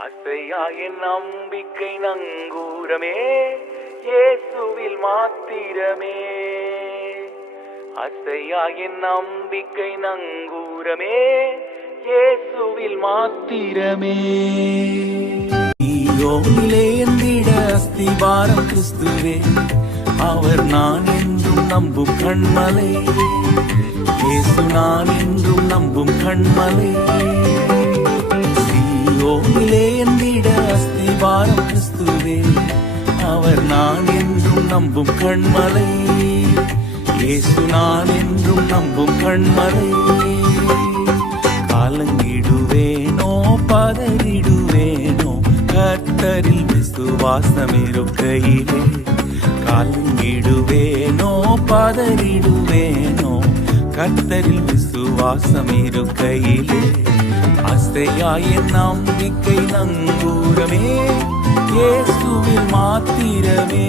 அசையா என் நம்பிக்கை நங்கூரமே, இயேசுவில் மாத்திரமே. அசையா என் நம்பிக்கை நங்கூரமே, இயேசுவில் மாத்திரமே. யோனிலே எந்திட அஸ்திபாரம் கிறிஸ்துவே, அவர் நான் என்றும் நம்பும் கண்மலை. இயேசு நான் என்றும் நம்பும் கண்மலை. யோனிலே எந்திட அஸ்திபாரம் கிறிஸ்துவே, அவர் நான் என்றும் நம்பும் கண்மலை. இயேசு நான் என்றும் நம்பும் கண்மலை. கலங்கிடுவேனோ பதறிடுவேனோ, கர்த்தரில் விசுவாசம் இருக்கையிலே. கலங்கிடுவேனோ பதறிடுவேனோ, கர்த்தரில் விசுவாசம் இருக்கையிலே. அசையா என் நம்பிக்கை நங்கூரமே, இயேசுவில் மாத்திரமே.